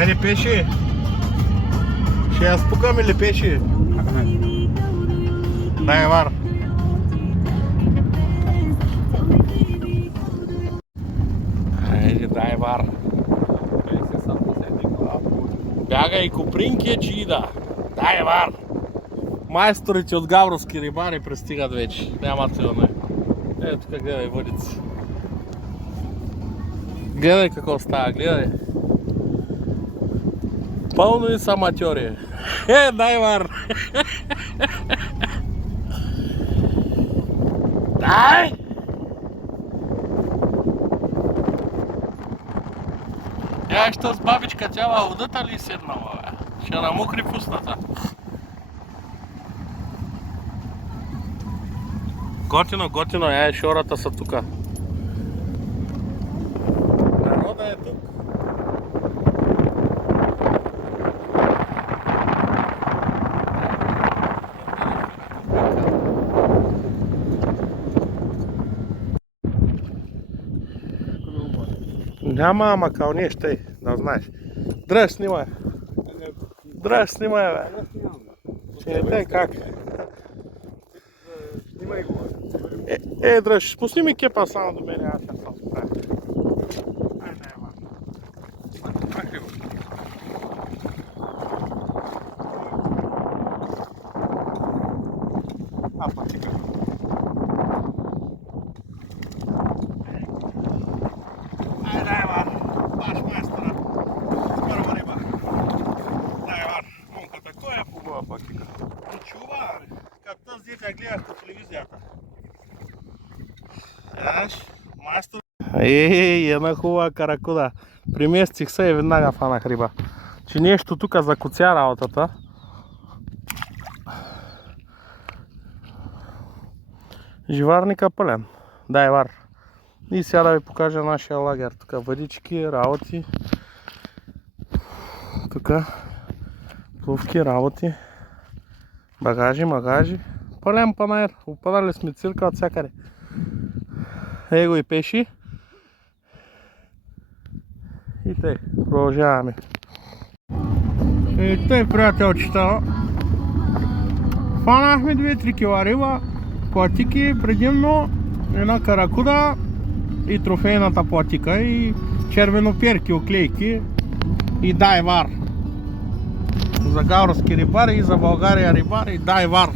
Айде, Пеши! Ще я спукаме ли, Пеши? Дай, Вар! Айде, дай, Вар! Бягай, Копринки, Чида! Дай, Вар! Майсторите от Гавровски рибари пристигат вече. Нямат и ето тук гледай въдици. Гледай какво става, гледай. Пълно и са аматьори. Дай, Вар! Дай! Тя ще с бабичка цяла водата ли седнала, бе? Ще намокри пусната. Готино, шората са тука. Народа е тук. Няма, ама као ние ще, да знаеш. Дръж, снимай. Дръж, снимай, бе. Че не те как. Снимай го. Дръж, пусни ми кепа само до мене, аз ще се справя. Айде, ема. Махни го. Патика. Айде, ема. Баш майстора. Първа риба. Дай, Иван. Монката, кой е хубава патика? Чува, като тази дете гледах по телевизията. Еш, майстор. Една хубава каракуда. Приместих се и веднага фанах риба. Че нещо тук закоця работата. Живарника пълен. Дай, Вар. И сега да ви покажа нашия лагер. Тук въдички, работи. Тук плувки, работи. Багажи. Пълен панаир. Опадали сме цирка от всякъде. Его и Пеши. И тъй, продължаваме. И тъй, приятелчета. Фанахме 2-3 кила риба, платики предимно, една каракуда и трофейната платика и червеноперки, оклейки и дай, Вар. За гавровски рибари и за България рибари, дай, Вар.